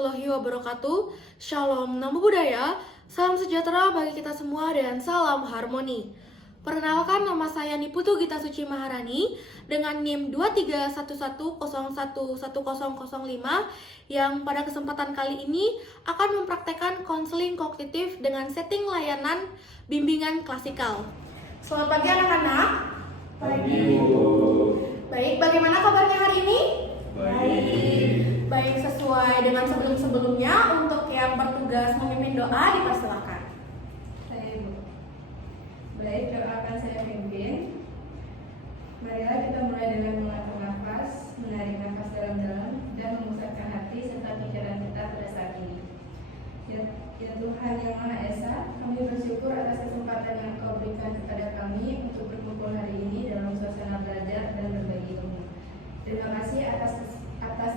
warahmatullahi wabarakatuh. Shalom, namo buddhaya, salam sejahtera bagi kita semua dan salam harmoni. Perkenalkan, nama saya Niputu Gita Suci Maharani dengan NIM 2311011005 yang pada kesempatan kali ini akan mempraktekkan konseling kognitif dengan setting layanan bimbingan klasikal. Selamat pagi anak-anak. Pagi, Bu. Baik, bagaimana kabarnya hari ini? Baik. Baik, sesuai dengan sebelum-sebelumnya, untuk yang bertugas memimpin doa dipersilakan. Saya Ibu. Baik, doa akan saya pimpin. Marilah kita mulai dengan mengatur nafas, menarik nafas dalam-dalam, dan memusatkan hati serta pikiran kita pada saat ini. Ya Tuhan yang Maha Esa, kami bersyukur atas kesempatan yang Kau berikan kepada kami untuk berkumpul hari ini dalam suasana belajar dan berbagi ilmu. Terima kasih atas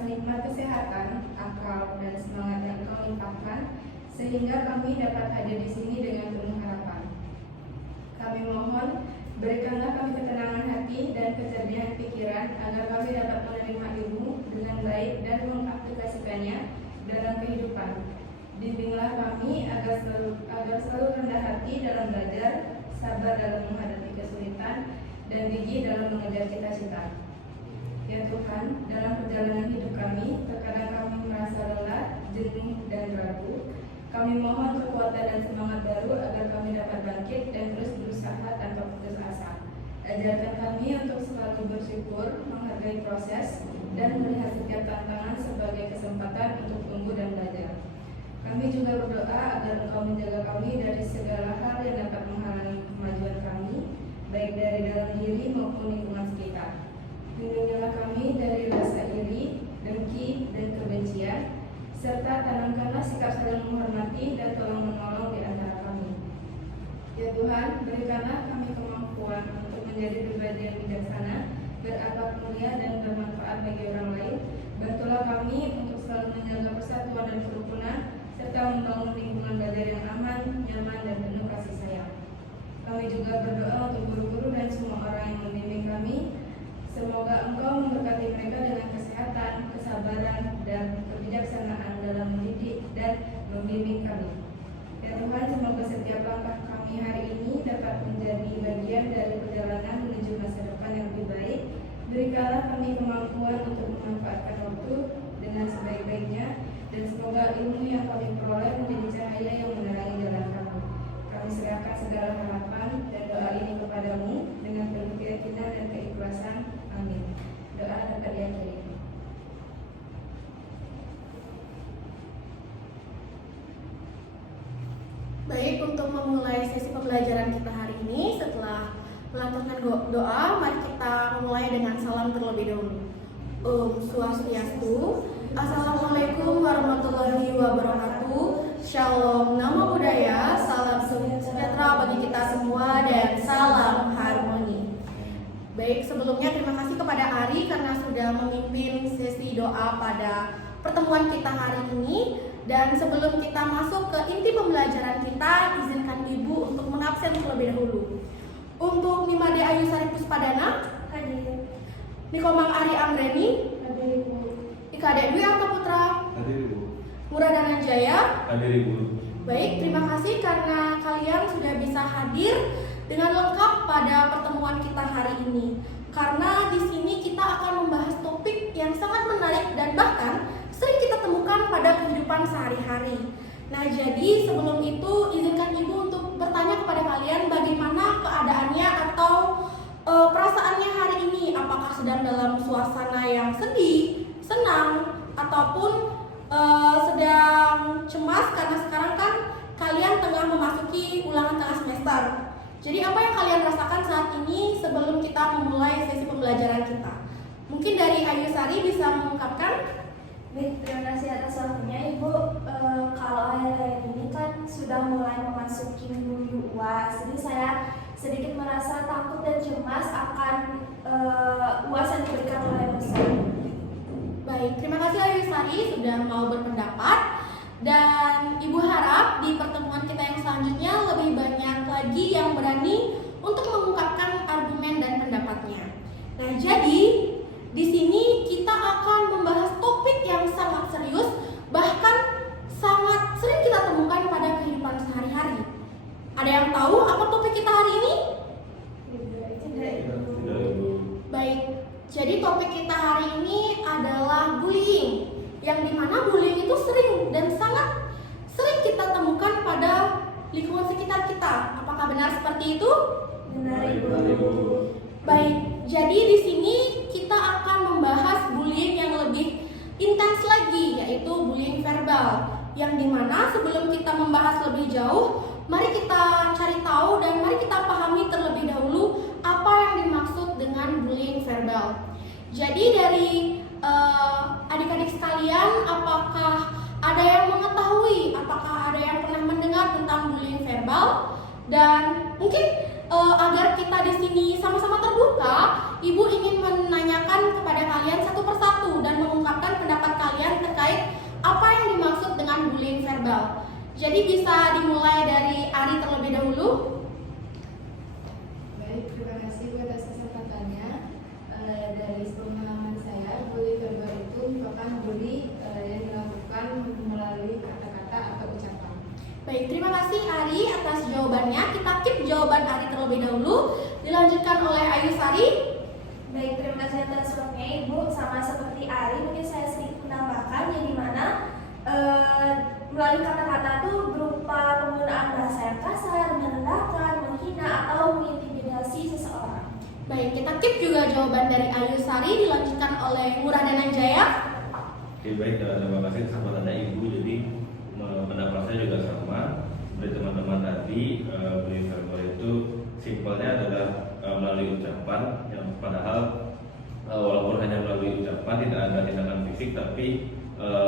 nikmat kesehatan, akal, dan semangat yang Kau limpahkan, sehingga kami dapat hadir di sini dengan penuh harapan. Kami mohon, berikanlah kami ketenangan hati dan kecerdian pikiran agar kami dapat menerima ilmu dengan baik dan mengaplikasikannya dalam kehidupan. Bimbinglah kami agar selalu rendah hati dalam belajar, sabar dalam menghadapi kesulitan, dan gigih dalam mengejar cita-cita. Ya Tuhan, dalam perjalanan hidup kami, terkadang kami merasa lelah, jenuh, dan ragu. Kami mohon kekuatan dan semangat baru agar kami dapat bangkit dan terus berusaha tanpa putus asa. Ajarkan kami untuk selalu bersyukur, menghargai proses, dan melihat setiap tantangan sebagai kesempatan untuk tumbuh dan belajar. Kami juga berdoa agar Engkau menjaga kami dari segala hal yang dapat menghalangi kemajuan kami, baik dari dalam diri maupun lingkungan sekitar. Lindungilah kami dari rasa iri, dengki, dan kebencian, serta tanamkanlah sikap saling menghormati dan tolong menolong di antara kami. Ya Tuhan, berikanlah kami kemampuan untuk menjadi pribadi yang bijaksana, berakhlak mulia, dan bermanfaat bagi orang lain. Bantulah kami untuk selalu menjaga persatuan dan kerukunan, serta membangun lingkungan belajar yang aman, nyaman, dan penuh kasih sayang. Kami juga berdoa untuk guru-guru dan semua orang yang membimbing kami. Semoga Engkau memberkati mereka dengan kesehatan, kesabaran, dan kebijaksanaan dalam mendidik dan membimbing kami. Ya Tuhan, semoga setiap langkah kami hari ini dapat menjadi bagian dari perjalanan menuju masa depan yang lebih baik. Berikanlah kami kemampuan untuk memanfaatkan waktu dengan sebaik-baiknya, dan semoga ilmu yang kami peroleh menjadi cahaya yang menerangi jalan kami. Kami serahkan segala harapan dan doa ini kepadamu dengan penuh keyakinan dan keikhlasan. Amin. Doa dapat diakhiri. Baik, untuk memulai sesi pembelajaran kita hari ini, setelah melantunkan doa, mari kita memulai dengan salam terlebih dahulu. Om Swastiastu. Assalamualaikum warahmatullahi wabarakatuh. Shalom, namo buddhaya, salam sejahtera bagi kita semua, dan salam harmoni. Baik, sebelumnya terima kasih kepada Ari karena sudah memimpin sesi doa pada pertemuan kita hari ini. Dan sebelum kita masuk ke inti pembelajaran kita, izinkan Ibu untuk mengabsen terlebih dahulu. Untuk Nimade Ayu Sari Puspadana, Hadir. Nikomang Ari Amreni, Hadir Ibu. Ikade Dwi Arta Putra, Hadir Ibu. Murah Dananjaya. Hadir Ibu. Baik, terima kasih karena kalian sudah bisa hadir dengan lengkap pada pertemuan kita hari ini. Karena di sini kita akan membahas topik yang sangat menarik dan bahkan sering kita temukan pada kehidupan sehari-hari. Nah, jadi sebelum itu izinkan Ibu untuk bertanya kepada kalian bagaimana keadaannya atau perasaannya hari ini. Apakah sedang dalam suasana yang sedih, senang, ataupun sedang cemas karena sekarang kan kalian tengah memasuki ulangan tengah semester. Jadi apa yang kalian rasakan saat ini sebelum kita memulai sesi pembelajaran kita? Mungkin dari Ayu Sari bisa mengungkapkan. Baik, terima kasih atas waktunya Ibu. Kalau akhir-akhir ini kan sudah mulai memasuki minggu UAS, jadi saya sedikit merasa takut dan cemas akan UAS yang diberikan oleh dosen. Baik, terima kasih Ayu Sari sudah mau berpendapat. Dan Ibu harap di pertemuan kita yang selanjutnya lebih banyak lagi yang berani untuk mengungkapkan argumen dan pendapatnya. Nah, jadi di sini kita akan membahas topik yang sangat serius, bahkan yang tahu apa topik kita hari ini? Tidak, Ibu. Baik, jadi topik kita hari ini adalah bullying, yang dimana bullying itu sering dan sangat sering kita temukan pada lingkungan sekitar kita. Apakah benar seperti itu? Benar, Ibu. Baik, jadi di sini kita akan membahas bullying yang lebih intens lagi, yaitu bullying verbal. Yang dimana sebelum kita membahas lebih jauh, mari kita cari tahu dan mari kita pahami terlebih dahulu apa yang dimaksud dengan bullying verbal. Jadi dari adik-adik sekalian, apakah ada yang mengetahui, apakah ada yang pernah mendengar tentang bullying verbal? Dan mungkin agar kita di sini sama-sama terbuka, Ibu ingin menanyakan kepada kalian satu persatu dan mengungkapkan pendapat kalian terkait apa yang dimaksud dengan bullying verbal. Jadi bisa dimulai dari Ari terlebih dahulu. Baik, terima kasih atas kesempatannya. Dari pengalaman saya, bully verbal itu merupakan bully yang dilakukan melalui kata-kata atau ucapan. Baik, terima kasih Ari atas jawabannya. Kita keep jawaban Ari terlebih dahulu. Dilanjutkan oleh Ayu Sari. Baik, terima kasih atas waktunya Ibu. Sama seperti Ari, mungkin saya sedikit menambahkan yang dimana melalui kata-kata itu berupa penggunaan bahasa yang kasar, merendahkan, menghina, atau mengintimidasi seseorang. Baik, kita keep juga jawaban dari Ayu Sari. Dilanjutkan oleh Murah Dananjaya. Oke, baik, terima kasih kesempatannya Ibu. Jadi pendapat saya juga sama seperti teman-teman tadi. Bullying verbal itu simpelnya adalah melalui ucapan, yang padahal walaupun hanya melalui ucapan tidak ada tindakan fisik, tapi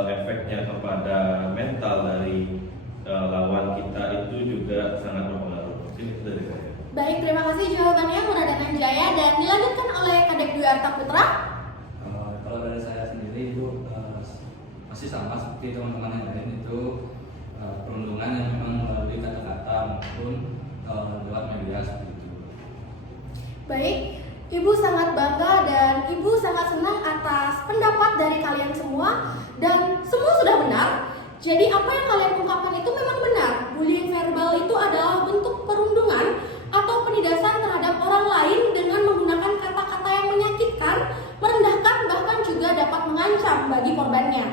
efeknya kepada mental dari lawan kita itu juga sangat berpengaruh. Mungkin itu dari saya. Baik, terima kasih jawabannya Murah Dananjaya. Dan dilanjutkan oleh Kadek Dwi Arta Putra. Kalau dari saya sendiri itu masih sama seperti teman-teman yang lain, itu perundungan yang memang melalui kata-kata maupun lewat media seperti itu. Baik, Ibu sangat bangga dan Ibu sangat senang atas pendapat dari kalian semua. Dan semua sudah benar. Jadi apa yang kalian ungkapkan itu memang benar. Bullying verbal itu adalah bentuk perundungan atau penindasan terhadap orang lain dengan menggunakan kata-kata yang menyakitkan, merendahkan, bahkan juga dapat mengancam bagi korbannya.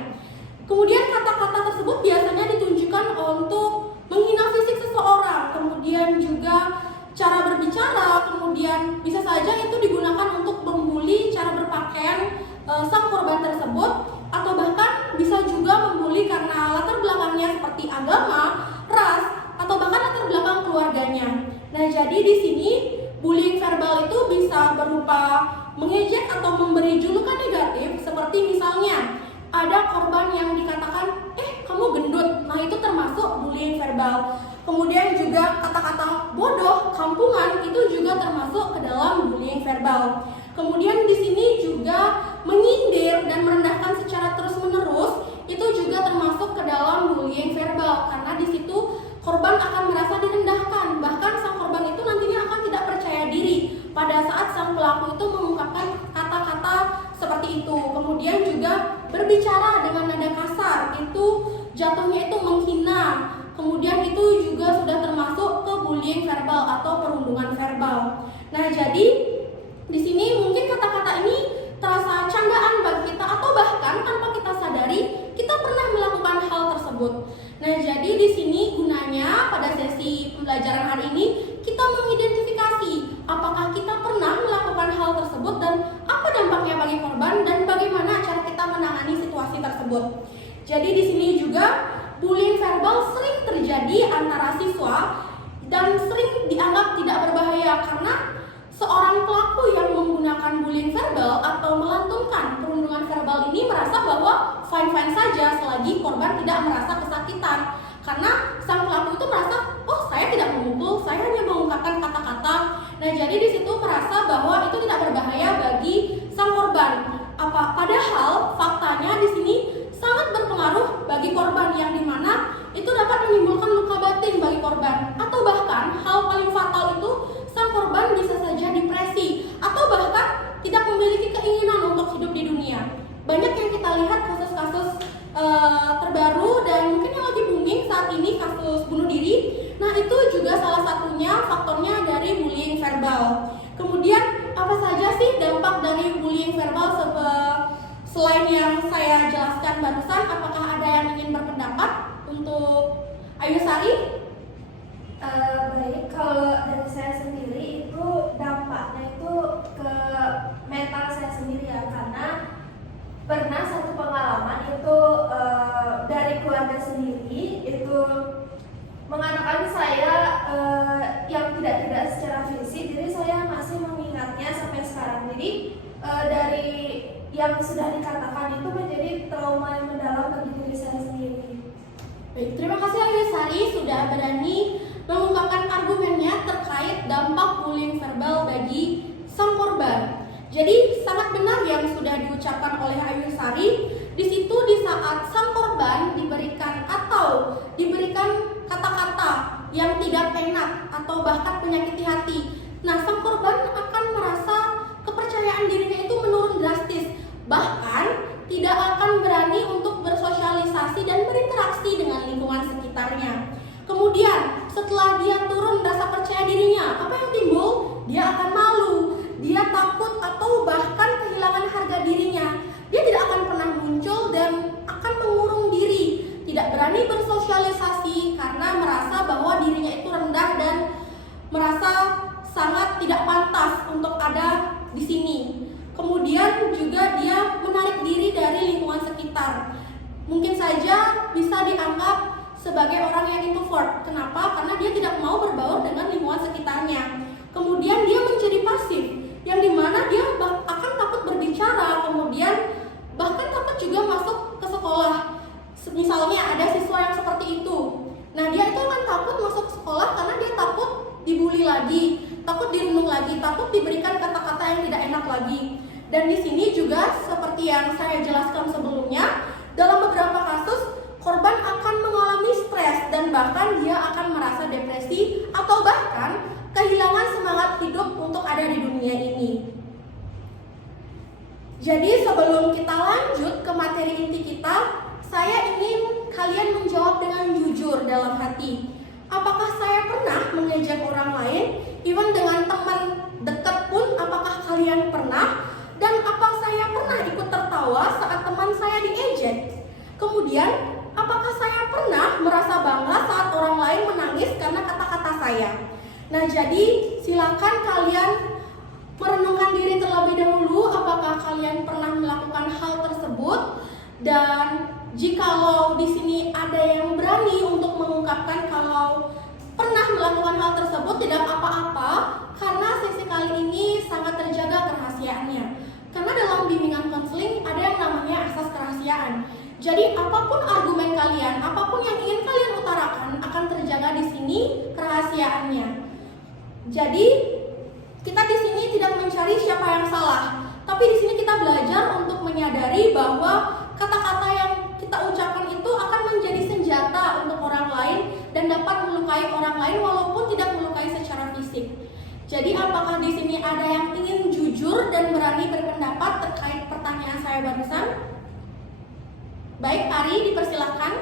Kemudian kata-kata tersebut biasanya ditunjukkan untuk menghina fisik seseorang, kemudian juga cara berbicara, kemudian bisa saja itu digunakan untuk membuli cara berpakaian sang korban tersebut, atau bahkan bisa juga membuli karena latar belakangnya seperti agama, ras, atau bahkan latar belakang keluarganya. Nah, jadi di sini bullying verbal itu bisa berupa mengejek atau memberi julukan negatif, seperti misalnya ada korban yang dikatakan, kamu gendut. Nah, itu termasuk bullying verbal. Kemudian juga kata-kata bodoh, kampungan itu juga termasuk ke dalam bullying verbal. Kemudian di sini juga menyindir dan merendahkan secara terus-menerus itu juga termasuk ke dalam bullying verbal, karena di situ korban akan merasa direndahkan. Bahkan sang korban itu nantinya akan tidak percaya diri pada saat sang pelaku itu mengungkapkan kata-kata seperti itu. Kemudian juga berbicara dengan nada kasar, itu jatuhnya itu menghina. Kemudian itu juga sudah termasuk ke bullying verbal atau perundungan verbal. Nah, jadi di sini mungkin kata-kata ini terasa candaan bagi kita, atau bahkan tanpa kita sadari kita pernah melakukan hal tersebut. Nah, jadi di sini gunanya pada sesi pembelajaran hari ini kita mengidentifikasi apakah kita pernah melakukan hal tersebut dan apa dampaknya bagi korban dan bagaimana cara kita menangani situasi tersebut. Jadi di sini juga bullying verbal sering terjadi antara siswa dan sering dianggap tidak berbahaya karena seorang pelaku yang menggunakan bullying verbal atau melantunkan perundungan verbal ini merasa bahwa fine-fine saja selagi korban tidak merasa kesakitan. Karena sang pelaku itu merasa, saya tidak memukul, saya hanya mengungkapkan kata-kata. Nah, jadi di situ merasa bahwa itu tidak berbahaya bagi sang korban. Padahal faktanya di sini sangat berpengaruh bagi korban, yang dimana itu dapat menimbulkan luka batin bagi korban, atau bahkan hal paling fatal itu sang korban bisa saja depresi atau bahkan tidak memiliki keinginan untuk hidup di dunia. Banyak yang kita lihat kasus-kasus terbaru dan mungkin yang lagi booming saat ini, kasus bunuh diri. Nah, itu juga salah satunya satunya faktornya dari bullying verbal. Kemudian apa saja sih dampak dari bullying verbal selain yang saya jelaskan barusan? Apakah ada yang ingin berpendapat untuk Ayu Sari? Baik, kalau dari saya sendiri itu dampaknya itu ke mental saya sendiri ya, karena pernah satu pengalaman itu dari keluarga sendiri itu mengatakan saya yang tidak secara fisik, jadi saya masih mengingatnya sampai sekarang. Jadi dari yang sudah dikatakan itu menjadi trauma yang mendalam bagi diri saya sendiri. Baik, terima kasih Ayu Sari sudah berani mengungkapkan argumennya terkait dampak bullying verbal bagi sang korban. Jadi sangat benar yang sudah diucapkan oleh Ayu Sari. Di situ di saat sang korban diberikan kata-kata yang tidak enak atau bahkan menyakiti hati. Nah, sang korban akan merasa kepercayaan dirinya itu menurun drastis. Bahkan tidak akan berani untuk bersosialisasi dan berinteraksi dengan lingkungan sekitarnya. Kemudian setelah dia turun rasa percaya dirinya, apa yang timbul? Dia akan malu, dia takut atau bahkan kehilangan harga dirinya. Dia tidak akan pernah muncul dan akan mengurung diri, tidak berani bersosialisasi karena merasa bahwa dirinya itu rendah dan merasa sangat tidak pantas untuk ada di sini. Kemudian juga dia menarik diri dari lingkungan sekitar. Mungkin saja bisa dianggap sebagai orang yang introvert. Kenapa? Karena dia tidak mau berbaur dengan lingkungan sekitarnya. Kemudian dia menjadi pasif, yang dimana dia akan takut berbicara, kemudian bahkan takut juga masuk ke sekolah. Misalnya ada siswa yang seperti itu. Nah, dia itu akan takut masuk ke sekolah karena dia takut dibully lagi, takut dirundung lagi, takut diberikan kata-kata yang tidak enak lagi. Dan di sini juga seperti yang saya jelaskan sebelumnya, dalam beberapa kasus korban akan mengalami stres dan bahkan dia akan merasa depresi atau bahkan kehilangan semangat hidup untuk ada di dunia ini. Jadi sebelum kita lanjut ke materi inti kita, saya ingin kalian menjawab dengan jujur dalam hati. Apakah saya pernah mengejek orang lain? Even dengan teman dekat pun, apakah kalian pernah? Dan apa saya pernah ikut tertawa saat teman saya diejek? Kemudian, apakah saya pernah merasa bangga saat orang lain menangis karena kata-kata saya? Nah, jadi silakan kalian merenungkan diri terlebih dahulu apakah kalian pernah melakukan hal tersebut, dan jikalau di sini ada yang berani untuk mengungkapkan kalau pernah melakukan hal tersebut, tidak apa-apa karena sesi kali ini sangat terjaga kerahasiaannya. Karena dalam bimbingan konseling ada yang namanya asas kerahasiaan. Jadi apapun argumen kalian, apapun yang ingin kalian utarakan akan terjaga di sini kerahasiaannya. Jadi kita di sini tidak mencari siapa yang salah, tapi di sini kita belajar untuk menyadari bahwa kata-kata yang kita ucapkan itu akan menjadi senjata untuk orang lain dan dapat melukai orang lain walaupun tidak melukai secara fisik. Jadi apakah di sini ada yang ingin jujur dan berani berpendapat terkait pertanyaan saya barusan? Baik, Ari, dipersilakan.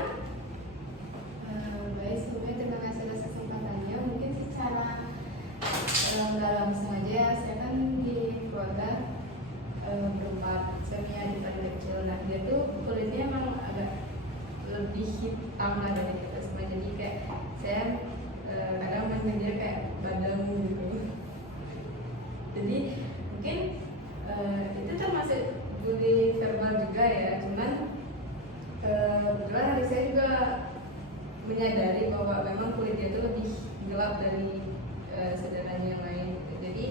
Baik, sebelumnya terima kasih atas kesempatannya. Mungkin secara nggak langsung aja, saya kan di keluarga berempat, saya punya adik paling kecil. Nah, dia tuh kulitnya emang agak lebih hitam lah dari kita semua. Jadi kayak saya kadang manggil dia kayak badan gitu. Jadi mungkin itu termasuk bully verbal juga ya. Cuman kebetulan hari saya juga menyadari bahwa memang kulit dia itu lebih gelap dari saudaranya yang lain. Jadi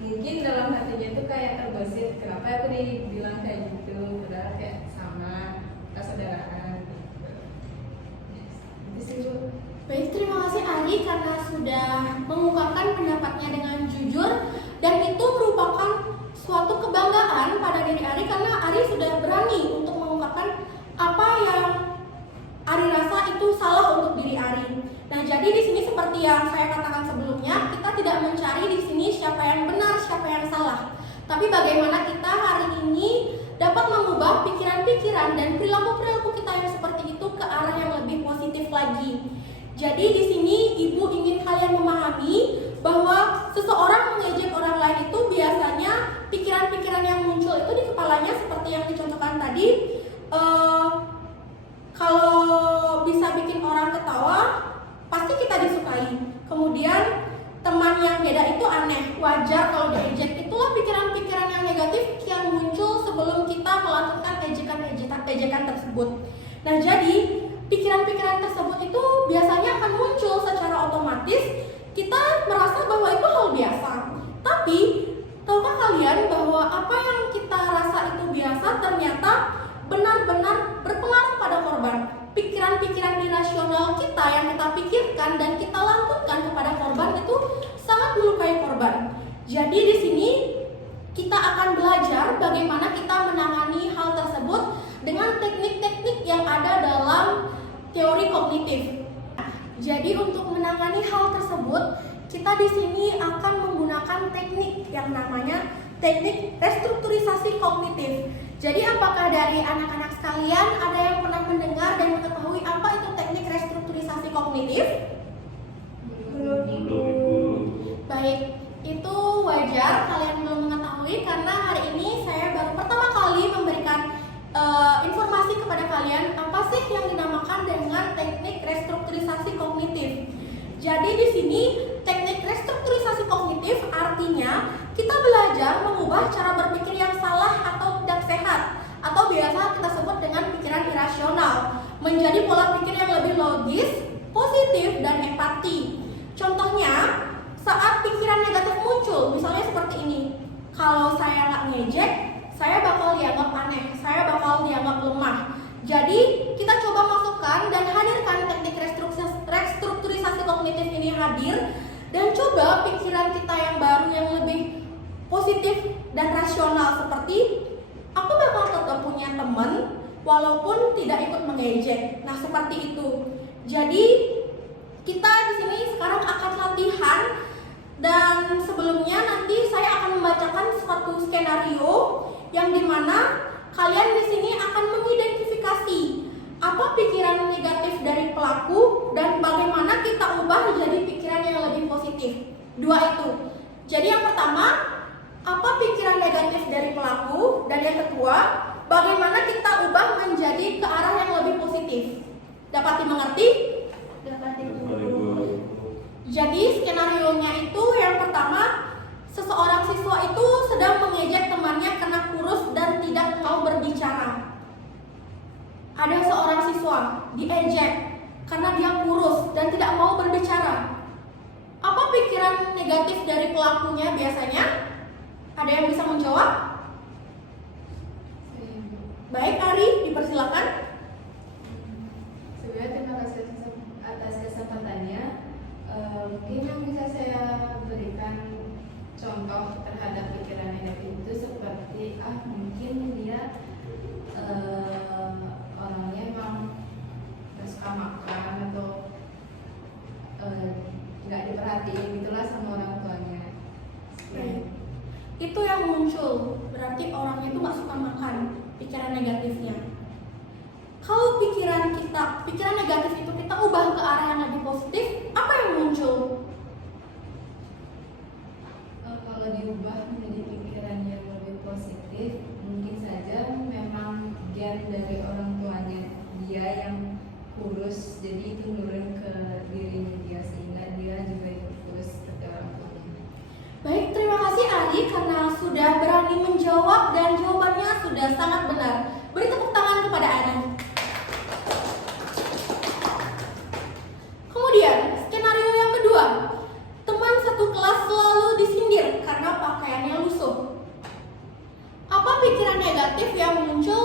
mungkin dalam hatinya itu kayak terbesit, kenapa aku dibilang kayak gitu, padahal kayak sama persaudaraan. Itu sih Bu. Baik, terima kasih Ari karena sudah mengungkapkan pendapatnya dengan jujur, dan itu merupakan suatu kebanggaan pada diri Ari karena Ari sudah berani untuk mengungkapkan apa yang Ari rasa itu salah untuk diri Ari. Nah, jadi di sini seperti yang saya katakan sebelumnya, kita tidak mencari di sini siapa yang benar, siapa yang salah. Tapi bagaimana kita hari ini dapat mengubah pikiran-pikiran dan perilaku-perilaku kita yang seperti itu ke arah yang lebih positif lagi. Jadi di sini ibu ingin kalian memahami bahwa seseorang mengejek orang lain itu biasanya pikiran-pikiran yang muncul itu di kepalanya seperti yang dicontohkan tadi. Kalau bisa bikin orang ketawa, pasti kita disukai. Kemudian teman yang beda itu aneh, wajar kalau diejek. Itulah pikiran-pikiran yang negatif yang muncul sebelum kita melakukan ejekan tersebut. Nah, jadi pikiran-pikiran tersebut itu biasanya akan muncul secara otomatis. Kita merasa bahwa itu hal biasa. Tapi, tahukah kalian bahwa apa yang kita rasa itu biasa ternyata benar-benar berpengaruh pada korban. Pikiran-pikiran irasional kita yang kita pikirkan dan kita lantunkan kepada korban itu sangat melukai korban. Jadi di sini kita akan belajar bagaimana kita menangani hal tersebut dengan teknik-teknik yang ada dalam teori kognitif. Jadi untuk menangani hal tersebut, kita di sini akan menggunakan teknik yang namanya teknik restrukturisasi kognitif. Jadi apakah dari anak-anak sekalian ada yang pernah mendengar dan mengetahui apa itu teknik restrukturisasi kognitif? Belum, Ibu. Baik, itu wajar kalian belum mengetahui karena hari ini saya baru pertama kali memberikan informasi kepada kalian apa sih yang dinamakan dengan teknik restrukturisasi kognitif. Jadi di sini teknik restrukturisasi kognitif artinya kita belajar mengubah cara berpikir yang salah atau tidak sehat atau biasa kita sebut dengan pikiran irasional menjadi pola pikir yang lebih logis, positif, dan empati. Contohnya, saat pikiran negatif muncul, misalnya seperti ini. Kalau saya nggak ngejek, saya bakal dianggap aneh, saya bakal dianggap lemah. Jadi, kita coba masukkan dan hadirkan teknik restrukturisasi kognitif ini hadir dan coba pikiran kita yang baru yang lebih positif dan rasional seperti aku bakal tetap punya teman walaupun tidak ikut mengejek. Nah, seperti itu. Jadi, kita di sini sekarang akan latihan dan sebelumnya nanti saya akan membacakan suatu skenario yang dimana kalian di sini akan mengidentifikasi apa pikiran negatif dari pelaku dan bagaimana kita ubah menjadi pikiran yang lebih positif. Dua itu. Jadi yang pertama, apa pikiran negatif dari pelaku, dan yang kedua, bagaimana kita ubah menjadi ke arah yang lebih positif. Dapat dimengerti? Dapat Jadi skenario-nya itu yang pertama, seseorang siswa itu sedang mengejek temannya karena kurus dan tidak mau berbicara. Ada seorang siswa diejek karena dia kurus dan tidak mau berbicara. Apa pikiran negatif dari pelakunya biasanya? Ada yang bisa menjawab? Baik, Ari, dipersilakan. Sebenarnya terima kasih atas kesempatannya. Mungkin yang bisa saya berikan contoh terhadap pikiran negatif itu seperti mungkin dia orangnya emang gak suka makan atau nggak diperhatiin gitulah sama orang tuanya. Itu yang muncul, berarti orangnya itu gak suka makan, pikiran negatifnya. Kalau pikiran negatif itu kita ubah ke arah yang lebih positif, apa yang muncul? Kalau diubah menjadi pikiran yang lebih positif, mungkin saja memang gen dari orang tuanya dia yang kurus, jadi itu nurun ke dirinya dia sehingga dia juga ikut kurus seperti orang tuanya. Baik, terima kasih Ari karena sudah berani menjawab dan jawabannya sudah sangat benar. Beri tepuk tangan kepada Ari. Kemudian, skenario yang kedua. Teman satu kelas selalu disindir karena pakaiannya lusuh. Apa pikiran negatif yang muncul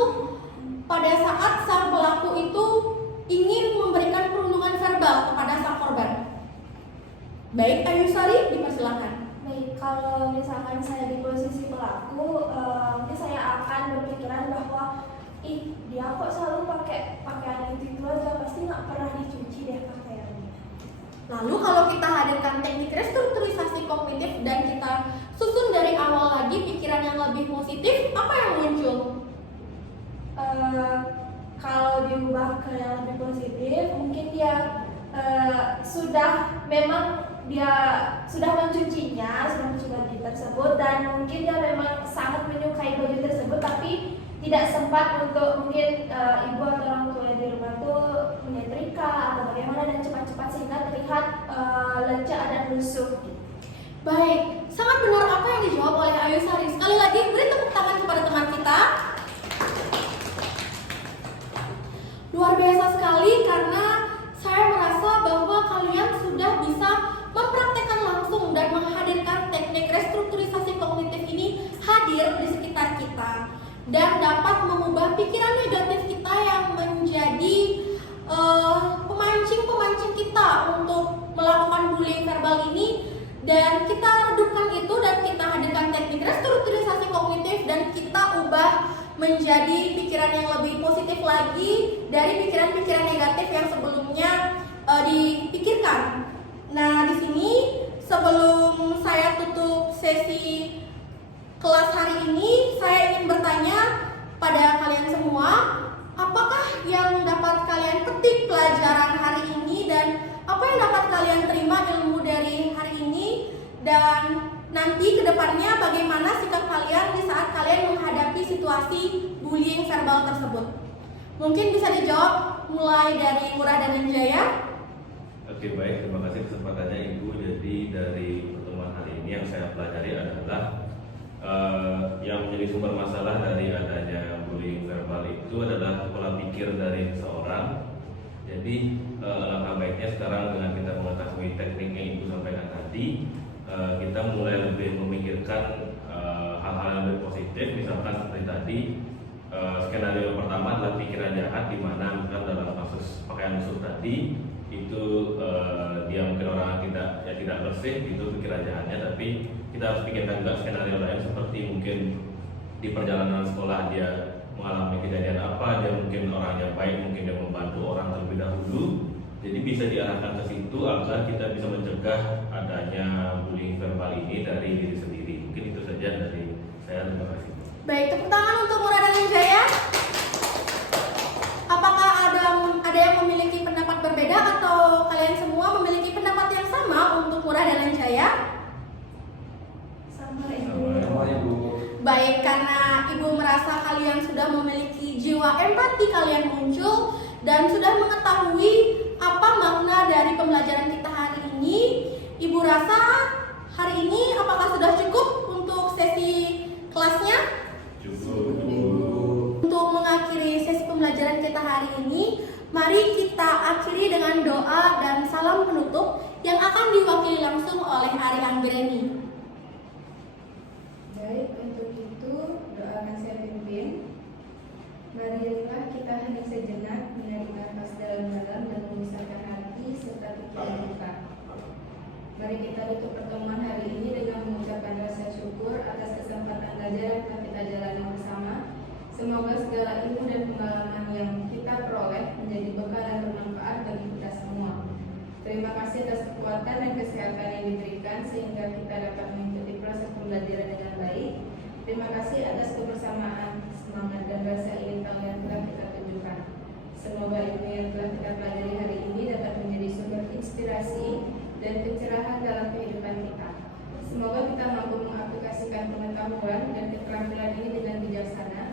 pada saat sang pelaku itu ingin memberikan perlindungan verbal kepada sang korban? Baik, Ayu Sari, dipersilakan. Baik, kalau misalkan saya di posisi pelaku, mungkin saya akan berpikiran bahwa dia kok selalu pakai pakaian itu aja, pasti nggak pernah dicuci deh pakaiannya. Lalu kalau kita hadirkan teknik restrukturisasi kognitif dan kita susun dari awal lagi pikiran yang lebih positif, apa yang muncul? Kalau diubah ke yang lebih positif, mungkin dia sudah memang dia sudah mencucinya, sudah mencuci baju tersebut, dan mungkin dia memang sangat menyukai baju tersebut, tapi tidak sempat untuk mungkin ibu atau orang tua di rumah tuh menyetrika atau bagaimana dan cepat-cepat sehingga terlihat lecak dan lusuh. Baik, sangat benar apa yang dijawab oleh Ayu Sari. Sekali lagi beri tepuk tangan kepada teman kita. Luar biasa sekali karena saya merasa bahwa kalian sudah bisa mempraktekkan langsung dan menghadirkan teknik restrukturisasi kognitif ini hadir di sekitar kita dan dapat mengubah pikiran negatif kita yang menjadi pemancing kita untuk melakukan bullying verbal ini, dan kita redupkan itu dan kita hadirkan teknik restrukturisasi kognitif dan kita ubah menjadi pikiran yang lebih positif lagi dari pikiran-pikiran negatif yang sebelumnya dipikirkan. Nah, di sini sebelum saya tutup sesi kelas hari ini, saya ingin bertanya pada kalian semua, apakah yang dapat kalian petik pelajaran hari ini dan apa yang dapat kalian terima ilmu dari hari ini, dan nanti kedepannya bagaimana sikap kalian di saat kalian menghadapi situasi bullying verbal tersebut? Mungkin bisa dijawab mulai dari Murah dan Jaya. Oke, baik, terima kasih kesempatannya Ibu. Jadi dari pertemuan hari ini yang saya pelajari adalah yang menjadi sumber masalah dari adanya bullying verbal itu adalah pola pikir dari seseorang. Jadi alangkah baiknya sekarang dengan kita mengetahui teknik yang Ibu sampaikan tadi, kita mulai lebih memikirkan hal-hal yang lebih positif. Misalkan seperti tadi, skenario pertama adalah pikiran jahat, di mana misalkan dalam kasus pakaian lusuh tadi itu dia mungkin orang tidak bersih, itu pikiran jahatnya, tapi kita harus pikirkan juga skenario lain seperti mungkin di perjalanan sekolah dia mengalami kejadian apa, dia mungkin orang yang baik, mungkin dia membantu orang terlebih dahulu. Jadi bisa diarahkan ke situ agar kita bisa mencegah adanya bullying verbal ini dari diri sendiri. Mungkin itu saja dari saya. Terima kasih. Baik, tepuk tangan untuk Murah dan Jaya. Apakah ada yang memiliki pendapat berbeda atau kalian semua memiliki pendapat yang sama untuk Murah dan Jaya? Sama Ibu. Baik, karena Ibu merasa kalian sudah memiliki jiwa empati kalian muncul dan sudah mengetahui apa makna dari pembelajaran kita hari ini, Ibu rasa hari ini apakah sudah cukup untuk sesi kelasnya? Cukup. Untuk mengakhiri sesi pembelajaran kita hari ini, mari kita akhiri dengan doa dan salam penutup yang akan diwakili langsung oleh Ari Anggreni. Baik, untuk itu doa akan saya pimpin. Marilah kita hening sejenak, menarik nafas dalam-dalam dan memusatkan hati serta pikiran kita. Mari kita tutup pertemuan hari ini dengan mengucapkan rasa syukur atas kesempatan belajar yang telah kita jalani bersama. Semoga segala ilmu dan pengalaman yang kita peroleh menjadi bekal dan bermanfaat bagi kita semua. Terima kasih atas kekuatan dan kesehatan yang diberikan sehingga kita dapat mengikuti proses pembelajaran dengan baik. Terima kasih atas kebersamaan, semangat dan rasa ingin tahu yang telah kita tunjukkan. Semoga ilmu yang telah kita pelajari hari ini dapat menjadi sumber inspirasi dan pencerahan dalam kehidupan kita. Semoga kita mampu mengaplikasikan pengetahuan dan keterampilan ini dengan bijaksana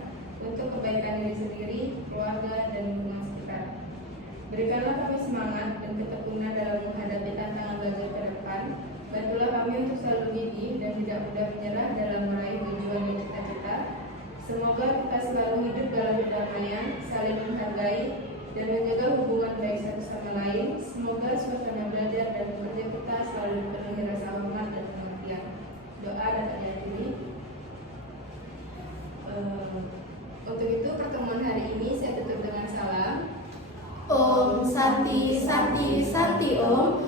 untuk kebaikan diri sendiri, keluarga, dan lingkungan sekitar. Berikanlah kami semangat dan ketekunan dalam menghadapi tantangan belajar ke depan. Bantulah kami untuk selalu gigih dan tidak mudah menyerah dalam meraih tujuan dan cita-cita. Semoga kita selalu hidup dalam perdamaian, saling menghargai, dan menjaga hubungan baik satu sama lain. Semoga suasana belajar dan bekerja kita selalu dipenuhi rasa hormat dan pengertian. Doa dapat diakhiri. Untuk itu pertemuan hari ini saya tutup dengan salam. Om Santi Santi Santi Om.